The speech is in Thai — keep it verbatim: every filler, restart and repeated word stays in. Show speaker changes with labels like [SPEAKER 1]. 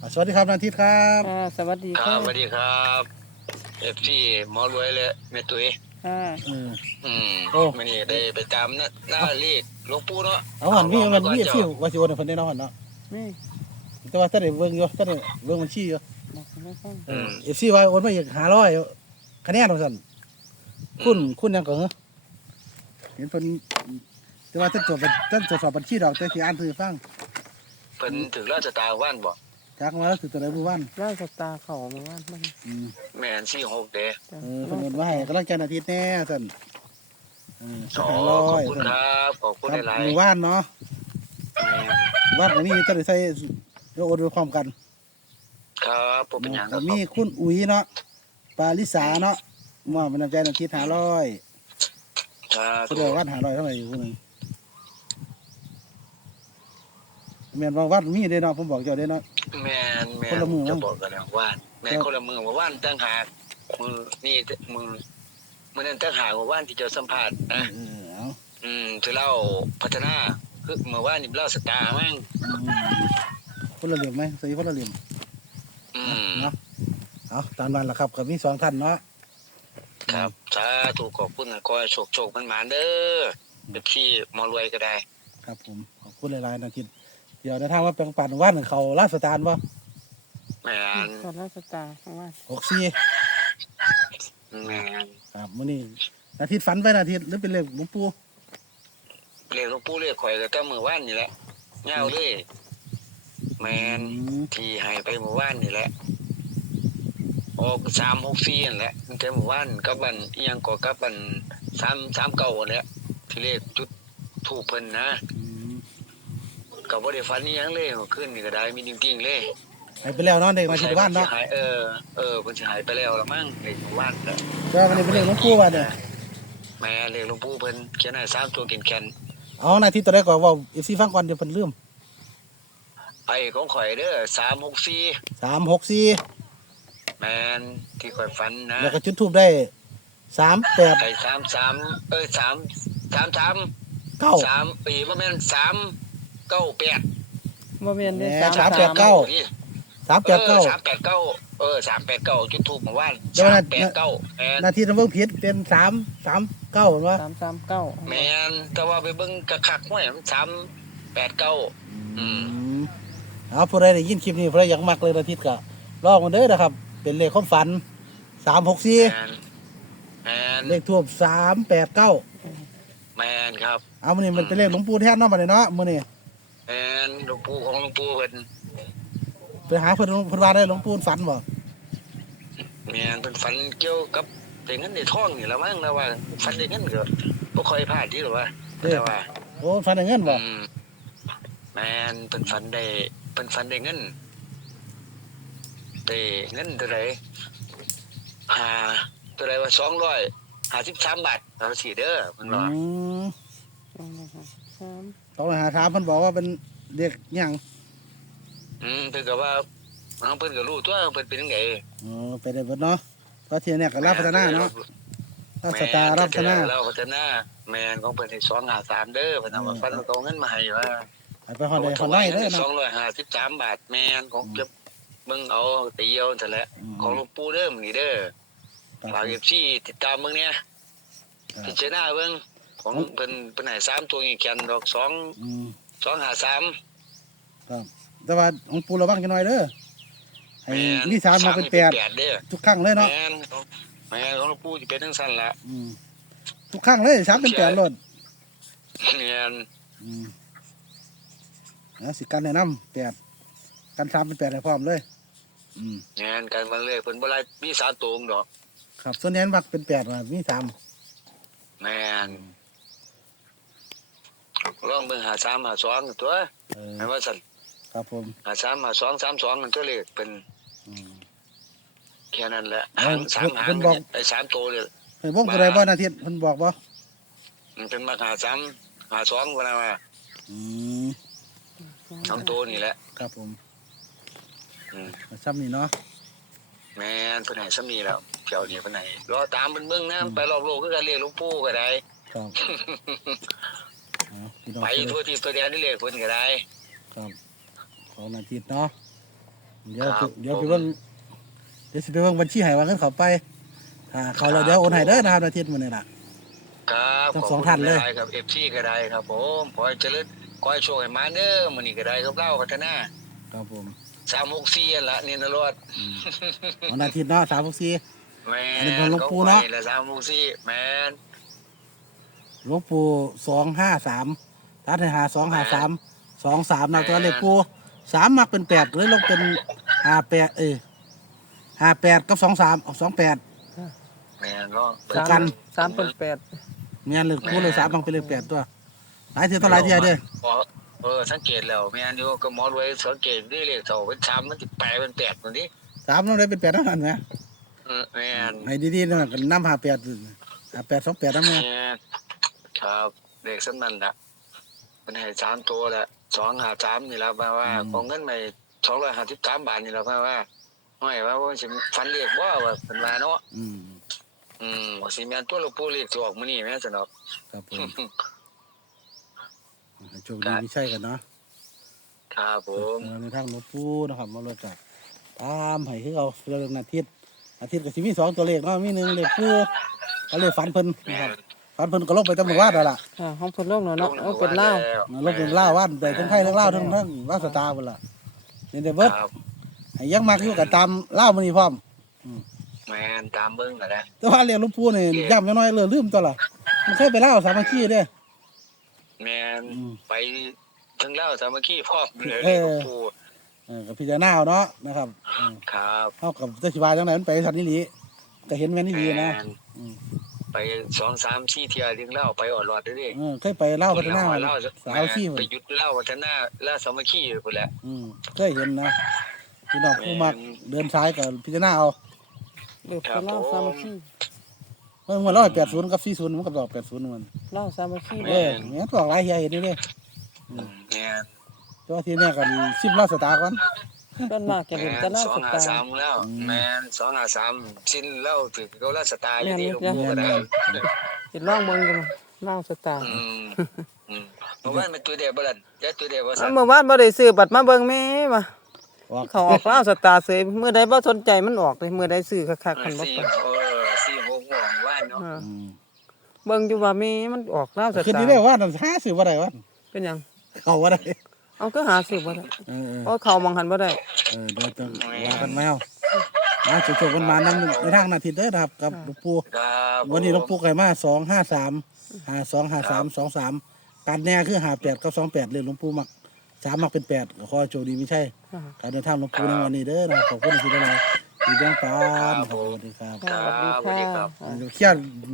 [SPEAKER 1] สวัสดีครับนันทิตครับ
[SPEAKER 2] อ่าสวัสดี
[SPEAKER 3] ค
[SPEAKER 2] ครั
[SPEAKER 3] รับ
[SPEAKER 2] บ
[SPEAKER 3] สวัสดีครับเอฟซีหมอรวยเลยแม่ตุ้ย
[SPEAKER 2] อ่า
[SPEAKER 1] เออ
[SPEAKER 3] อืม
[SPEAKER 1] โอ้
[SPEAKER 3] มันนี่ได้ไปตามนะหน้ารีดหลวงปู่เนาะ
[SPEAKER 1] เอาหันมี
[SPEAKER 3] ลอง
[SPEAKER 1] มั
[SPEAKER 3] มาน ก่อน
[SPEAKER 1] มี
[SPEAKER 3] เจ้า
[SPEAKER 1] ที่วาสิโอนให้เพิ่นได้เนาะหันเนาะ
[SPEAKER 2] นี่
[SPEAKER 1] แต่ว่าถ้าได้เบิ่งอยู่ถ้าได้เบิ่งบัญชีอยู่
[SPEAKER 2] บอกให้ฟัง
[SPEAKER 1] เออ เอฟ ซี ว่าโอนมาอีกห้าร้อยคะแนนว่าซั่นคุณคุณยังก็เหรอเห็นเพิ่นแต่ว่าท่านตรวจท่านตรวจสอบบัญชีดอกแต่สิอ่านให้ฟัง
[SPEAKER 3] เพิ่นถึงราชตาว่านบ่
[SPEAKER 1] จักมาแล้วคือตัวใดบ่วัน
[SPEAKER 2] ร่างสตาร์เขามาว่ามัน
[SPEAKER 1] อืม
[SPEAKER 3] แม่นสี่หกเด้
[SPEAKER 2] จ้ะ
[SPEAKER 1] เออเพิ่นโอนมาให้กำลังใจอาทิตย์แน่ซั่นเออ
[SPEAKER 3] อ๋อ
[SPEAKER 1] ห้าร้
[SPEAKER 3] ข
[SPEAKER 1] อ
[SPEAKER 3] อบ
[SPEAKER 1] ย
[SPEAKER 3] คุณ
[SPEAKER 1] ซั่น
[SPEAKER 3] ครับขอบคุณ
[SPEAKER 1] ครับ
[SPEAKER 3] หลาย
[SPEAKER 1] หมู่บ้านเนาะ
[SPEAKER 3] ๆแม่น
[SPEAKER 1] บ้านอันนี้ต้องได้ใช้โอนด้วยความกัน
[SPEAKER 3] ครับผมเป็นหยังครับ
[SPEAKER 1] มีคุณอุ๋ยเนาะปาลิสาเนาะมอบเป็นน้ำใจอาทิตย์ห้าร้อย
[SPEAKER 3] ครับ
[SPEAKER 1] แสดงวัดห้าร้อยเท่าไหร่อยู่คนหนึ่งแม่นว่าวัดมีเด้เนาะผมบอกเจ้าเด้เนาะ
[SPEAKER 3] แม่นแม่
[SPEAKER 1] คนละมือมั้ง
[SPEAKER 3] จะบอกกันแล้วว่านแม่นคนละมือว่าว่านตั้งหากมือนี่มือมื้อนั้นตั้งหากว่าว่านที่เจ้าสัมภาษณ์
[SPEAKER 1] เอ
[SPEAKER 3] นะ
[SPEAKER 1] อเออเอา
[SPEAKER 3] อืมคือเล่าพัฒนาคือเมื่อวานนี่เล่าสตาร์มั้ง
[SPEAKER 1] อืมคนละเหลี่ยมไหมใส่คนละเหลี่ยม
[SPEAKER 3] อืม
[SPEAKER 1] เนาะเอาตามนั้นแหละครับกับมีสองท่านเนาะ
[SPEAKER 3] ครับสาธุขอบคุณนะคอยโชคโชคมันหมานเด้อเป็นที่หมอรวยก็ได้
[SPEAKER 1] ครับผมขอบคุณหลายๆนะทิตเดี๋ยวจะถามว่าแปลงปันว่านเขาลาดสตาร์บ่
[SPEAKER 3] แม่น
[SPEAKER 2] ตอนร่างสตาร์เขาว่า
[SPEAKER 1] หกสี่
[SPEAKER 3] แม่น
[SPEAKER 1] ครับมื้อนี้นาทิตฝันไปนาทิตหรือเป็นเลขหลวงปู่
[SPEAKER 3] เรียกหลวงปู่เรียกข่อยก็แต่มื้อวานนี่แหละเงาเลยแม่น
[SPEAKER 1] อืม
[SPEAKER 3] ที่ให้ไปเมื่อวานนี่แหละออกสามหกสี่นั่นแหละตั้งแต่เมื่อวานกับบันอีหยังก็กับบันสามสามเก้านั่นแหละที่เลขจุดถูกเพิ่นนะ
[SPEAKER 1] อืม
[SPEAKER 3] ก็บ่ได้ฝันอีหยังเลยเมื่อคืนนี่ก็ได้มีจริงๆเลย
[SPEAKER 1] ให้ไปแล้วเนาะเด็กมาที่บ้านเนาะ
[SPEAKER 3] หายเออเออเพิ่นสิหายไปแล้วละมั้งเลขเมื่อวานก็
[SPEAKER 1] แต่ว่าวันนี้เป็นเลขหลวงปู่ว่าเนี่ย
[SPEAKER 3] แม่เลขหลวงปู่เพิ่นเขียนให้สามตัวกินแคน
[SPEAKER 1] เอานาทิตตัวแรกก่อนว่าเอฟซีฟังก่อนเดี๋ยวเพิ่นลืม
[SPEAKER 3] ไอ้ของข่อยเด้อสามหกสี่
[SPEAKER 1] สามหกสี่
[SPEAKER 3] แม่นที่ข่อยฝันนะ
[SPEAKER 1] แล้วก็จุดทูบได้สามแปด
[SPEAKER 3] ไอ้สามสามเอ้ยสามสามสาม
[SPEAKER 1] เก้า
[SPEAKER 3] สามปีบ่แม่นสามเก้าแปด
[SPEAKER 2] บ่แม่นได้
[SPEAKER 1] แหม
[SPEAKER 2] สาม
[SPEAKER 1] สาม
[SPEAKER 2] สาม
[SPEAKER 1] แปดเก้า สามแปดเก้า
[SPEAKER 3] สามแปดเก้าเออสามแปดเก้าจุดทูบเมื่อวาน
[SPEAKER 1] เดี๋ยว
[SPEAKER 3] สา
[SPEAKER 1] นะ
[SPEAKER 3] มแปดเก้าแม่น
[SPEAKER 1] นาทีน้ำเบิ่งผิดเป็นสามสามเก้าเห็นปะ
[SPEAKER 2] สามสามเก้า
[SPEAKER 3] แม่นแต่ว่าไปเบิ่งคักๆห้วยมันสามแปดเก้า อืม
[SPEAKER 1] มเอาผู้ใดได้ยินคลิปนี้ผู้ใดอยากมักเลยนาทีก็ลองมาเด้อนะครับ เป็นเลขความฝันสามหกสี่
[SPEAKER 3] แม่นแม่น
[SPEAKER 1] เลขทูบสามแปดเก้า
[SPEAKER 3] แม่นครับ
[SPEAKER 1] เอามื่อนี้มันเป็นเลขหลวงปู่แทนเนาะมาเลยเนาะมื่อนี้
[SPEAKER 3] แม่นหลวงปู่ของหลวงปู่เพิ่น
[SPEAKER 1] ไปหาเพิ่นเพิ่นว่าได้หลวงปู่ฝันบ่
[SPEAKER 3] แม่นเพิ่นฝันเกี่ยวกับได้เงินได้ทองนี่ละมั้งแล้วว่าฝันได้เงินก็บ่ค่อยพลาดที่หรอว่าแต่ว่า
[SPEAKER 1] โอ้ฝันได้เงินบ่
[SPEAKER 3] อืมแม่นเพิ่นฝันได้เพิ่นฝันได้เงินได้เงินเท่าไหร่หาเท่าไหร่ว่าสองร้อยห้าสิบสามบาทเอาสิเด้อเพิ่น
[SPEAKER 1] อื
[SPEAKER 3] ว่าม
[SPEAKER 2] สาม
[SPEAKER 1] ต้องไปหาถามเพิ่นบอกว่าเป็นเลขหยัง
[SPEAKER 3] อืมเพิ่นก็ว่าเอาเพิ่นก็รู้ตัวเพิ่นเป็นจังได๋
[SPEAKER 1] อ๋อไปได้เบิดเนาะเพราะเที่ยเนี่ยก็รับพัฒนาเนาะรับสตาร์รับพัฒนา
[SPEAKER 3] เราพัฒนาแม่นของเพิ่นให้สองห้าสามเด้อเพิ่นเอามาฟันเอาเงินมาให้ว่า
[SPEAKER 1] ให้ไปฮอดได้ฮอดได้เด้อ
[SPEAKER 3] ส
[SPEAKER 1] เนาะ
[SPEAKER 3] องร้อยห้าสิบสามบาทแม่นของเก็บเบิ่งเอาตีเอาซั่นแหละ
[SPEAKER 1] อืม
[SPEAKER 3] ของหลวงปู่เด้อมื้อนี้เด้อ
[SPEAKER 1] ครับ
[SPEAKER 3] ฝาก เอฟ ซี ติดตามเบิ่งเนี่ยพิจารณาเบิ่งของเพิ่นเพิ่นให้สามตัวนี่แขนดอกสอง
[SPEAKER 1] อืม
[SPEAKER 3] สองห้าสาม
[SPEAKER 1] ครับแต่ว่าของปู่ระวังกันหน่อยเด้อให้
[SPEAKER 3] แม่น
[SPEAKER 1] มีสามมาเป็นแปด
[SPEAKER 3] เด้อ
[SPEAKER 1] ทุกครั้งเลยเนาะ
[SPEAKER 3] แม่นแม่นของหลวงปู่สิเป็นจังซั่นล่ะ
[SPEAKER 1] อืมทุกครั้งเลยสามเป็นแปดโลด
[SPEAKER 3] แม่น
[SPEAKER 1] อืมนะสิการแนะนำแปดกันสามเป็นแปดให้พร้อมเลย อืม
[SPEAKER 3] แม่นการวันเลยเพิ่นบ่หลายมีสามตัวดอก
[SPEAKER 1] ครับส่วนแนนวักเป็นแปดว่ามีสาม
[SPEAKER 3] แม่นลองเบิ่งหาสามหาสองตัว
[SPEAKER 1] เออ
[SPEAKER 3] ให้ว่าซั่น
[SPEAKER 1] ครับผม
[SPEAKER 3] หาสามหาสองสามสองนั่นตัวเลขเป็น
[SPEAKER 1] อืม
[SPEAKER 3] แค่นั้นแหละ
[SPEAKER 1] เอ้า
[SPEAKER 3] หางสามหาง
[SPEAKER 1] เพิ่นบอก
[SPEAKER 3] ไอ้สามตัวเลย
[SPEAKER 1] ให้วงตัวใดบ่นาทีเพิ่นบอกบ่
[SPEAKER 3] มันเป็นมาหาสามหาสองกันนะว่า
[SPEAKER 1] อืม
[SPEAKER 3] สองตัวนี่แหละ
[SPEAKER 1] ครับผม
[SPEAKER 3] อืม
[SPEAKER 1] ซ้ำนี่เนาะ
[SPEAKER 3] แม่นเพิ่นให้ซ้ำนี่แล้วเที่ยวนี้เพิ่นให้รอตามเพิ่นเบิ่งนะไปรอบโลกคือกันเรียกหลวงปู่ก็ได้
[SPEAKER 1] ครับเอาพี่น้อง
[SPEAKER 3] ไป
[SPEAKER 1] ผู้ใด
[SPEAKER 3] ทั่วที่ตัวแดนนี่เรียกเพิ่นก็ได้
[SPEAKER 1] ครับของนาทีเนาะเดี๋ยวเดี๋ยวไปเบิ่งเดี๋ยวสิไปเบิ่งบัญชีให้ว่าเงินเขาไปถ้าเขาแล้วเดี๋ยวโอนให้เด้อนะครับอาทิตย์มื้อนี้ล่ะ
[SPEAKER 3] ครับ
[SPEAKER 1] ทั้งสองท่านเลย
[SPEAKER 3] ขอบคุณหครับ เอฟ ซี ก็ได้ครับผมขอให้เจริญขอให้โชคให้มาเด้อมื้อนี้ก็ได้ครับเล่าพัฒนา
[SPEAKER 1] ครับผม
[SPEAKER 3] สามหกสี่นั่นละนี่นรถ
[SPEAKER 1] อืมวันอาทิตย์เนาะสามหกสี่
[SPEAKER 3] แม่
[SPEAKER 1] อันนี้ของหลวงปู่เนาะ
[SPEAKER 3] ขไว้ละสามหกสี่แม่น
[SPEAKER 1] หลวงปู่สองห้าสามตัดให้หาสองหาสามสองสามนะตัวเลขปู่สามมักเป็นแปดเลยลงเป็นห้าแปดเออห้าแปดกับสองสามออกสองแปด
[SPEAKER 3] แม่นเนาะ
[SPEAKER 1] ประกัน
[SPEAKER 2] สามเป็นแปด
[SPEAKER 1] เมียนเลยปู่เลยสามมักเป็นเลขแปดตัวหลายเทียตัวหลายเทียเด้อ
[SPEAKER 3] พอเออสังเกตแล้วแม่นอยู่ก็หมอรวยสังเกตได้เลขเท่าเป็นสามมันสิแปลเป็นแปดนั่นดิ
[SPEAKER 1] สามต้องได้เป็นแปดเท่านั้นนะ
[SPEAKER 3] เออแม่น
[SPEAKER 1] ให้ดีๆนะกันน้ำห้าแปดห้าแปดสองแปดน้ำเนี่ย
[SPEAKER 3] แม่นครับเลขสำนันน่ะมันให้สามตัวแหละสองห้าสามนี่ล่ะแปลว่าของเงินไปสองร้อยห้าสิบสามบาทนี่ล่ะแปลว่าห้อยว่าว่าสิฟันเลขบ่ว่าเพิ่นว่าเนาะ
[SPEAKER 1] อืม
[SPEAKER 3] อืมว่าสิแม่นตัวหลวงปู่เลขสิออกมื้อนี้แม่นซั่นดอก
[SPEAKER 1] ครับผมให้โชคดีไม่ใช่กันเนาะ
[SPEAKER 3] ครับผม
[SPEAKER 1] เออในทางหลวงปู่นะครับมาเลยกับตามให้คือเอาเรื่องอาทิตย์อาทิตย์ก็สิมีสองตัวเลขเนาะมีหนึ่งเลขปู่ก็เลยฝันเพิ่น
[SPEAKER 3] แม่
[SPEAKER 1] นะครับ
[SPEAKER 3] น
[SPEAKER 1] ฝันเพิ่นก็ลงไปตำรวจว่าแล้วล่ะ
[SPEAKER 2] ค่ะห้องเพิ่นโลกเนาะเนาะเอาเป็นเล่า
[SPEAKER 1] ลงเป็นล่าว่านแต่ทั้งไทยทั้งลาวทั้งทั้งราชตาเพิ่นล่ะนี่แต่เบิด
[SPEAKER 3] ครับ
[SPEAKER 1] ให้ยังมักอยู่กับตามลาวมื้อนี้พร้อม
[SPEAKER 3] แม่นตามเบิ่งก็ได้
[SPEAKER 1] แต่ว่าเรียกหลวงปู่นี่ย้ำจังน้อยเลยลืมตัวล่ะมันเคยไปลาวสามัคคีเด้อ
[SPEAKER 3] แม่น
[SPEAKER 1] อืม
[SPEAKER 3] ไปถึงแล้วสามัคคีพร้อมเลย
[SPEAKER 1] เออ
[SPEAKER 3] หลวงปู่
[SPEAKER 1] เออกับพิจารณาเอาเนาะนะครับอืม
[SPEAKER 3] ครับ
[SPEAKER 1] เฮากับจะสิว่าจังไดมันไปสัตว์นี่หลีก็เห็นแม่นนี่ดีนะ
[SPEAKER 3] แม่น
[SPEAKER 1] อืม
[SPEAKER 3] ไปสองสามสี่เที่ยวถึงแล้วไปออดรอดเด้อเด้
[SPEAKER 1] เออเคยไปลาวพัฒนา
[SPEAKER 3] เล่า
[SPEAKER 1] สาวซี่
[SPEAKER 3] ไปหยุดเล่าพัฒนาเล่าสามัคคีพุ่นแหละ
[SPEAKER 1] อืมเคยเห็นนะพี่น้องผู้มักเดินซ้ายกับพิจารณาเอา
[SPEAKER 2] เดือดเป็นเล่าสามัคคี
[SPEAKER 1] เมื่อวันร้อยแปดศูนย์กับสี่ศูนย์มันก็ดอกแปดศูนย์มัน
[SPEAKER 2] เล่าสามัคคี
[SPEAKER 1] เออเนี่ยตัวหลายเฮียเห็นนี่เด้
[SPEAKER 3] แม่น
[SPEAKER 1] ตัวที่เนี่ยกันสิบล้อสตาร์ก่อน
[SPEAKER 2] ต้นมากจะ
[SPEAKER 3] แม่
[SPEAKER 2] เห็นจะ
[SPEAKER 3] น
[SPEAKER 2] เล่า
[SPEAKER 3] สอ
[SPEAKER 2] ส
[SPEAKER 3] งห้า
[SPEAKER 2] ตา
[SPEAKER 3] สามแล้ว
[SPEAKER 1] อืม
[SPEAKER 3] แม่นสองห้าสามสิ้นเล่าถึงเขาเล่าสไตล์อยู่ดีหลวง
[SPEAKER 2] แม่น
[SPEAKER 3] ปู่ก็ได้
[SPEAKER 2] เป็นร่องเบิ่งกันเล่าสตาร์
[SPEAKER 3] อืมอืมเมื่อวานมันตัวเดียวบ่ล่ะเดี๋ยวตัวเดียวบ่
[SPEAKER 2] อั
[SPEAKER 3] ซั่
[SPEAKER 2] น
[SPEAKER 3] น
[SPEAKER 2] เมื่อวานบ่ได้ซื้อบัตรมาเบิ่งแม่ว่า
[SPEAKER 1] ออก
[SPEAKER 2] เขาออกเล่าสตาร์เสยเมื่อใดบ่สนใจมันออกเลยเมื่อใดซื้อคักๆคันบ่
[SPEAKER 3] สี่
[SPEAKER 2] ไป
[SPEAKER 3] เออสี่หกหกว่านเนาะ
[SPEAKER 2] อ่า
[SPEAKER 1] อืม
[SPEAKER 2] เบิ่งอยู่ว่าแม่มันออกเล่าส
[SPEAKER 1] ขึ้น
[SPEAKER 2] ตา
[SPEAKER 1] นี่
[SPEAKER 2] ร์
[SPEAKER 1] ได้ว่านั่นห้าสิบว่าได้วะ
[SPEAKER 2] เป็นหยัง
[SPEAKER 1] เขาว่าได้
[SPEAKER 2] เอาก็หาซื้อบ่ได้
[SPEAKER 1] เออเออ
[SPEAKER 2] เพราะเขามองหันบ่ได้
[SPEAKER 1] เออเดี๋ยวจะว่ากันแมวมาจุกๆกันมานำในทางนาทีเด้อนะครับกับหลวงปู่
[SPEAKER 3] ครับผม
[SPEAKER 1] วันนี้หลวงปู่ไก่มาสองห้าสามห้าสองห้าสามสองสามการแน่คือหาแปดกับสองแปดเลยหลวงปู่มักสามมักเป็นแปดขอโชคดีไม่ใช่
[SPEAKER 2] อ่า
[SPEAKER 1] การเดินทางหลวงปู่ในวันนี้เด้อนะครับขอบคุณที่ได้มาดีจังปานครับสวัสดีครับ
[SPEAKER 2] สวัสดี
[SPEAKER 3] สวัสดีครั
[SPEAKER 2] ค่ะ
[SPEAKER 3] บ
[SPEAKER 1] เดี๋ยวเครียด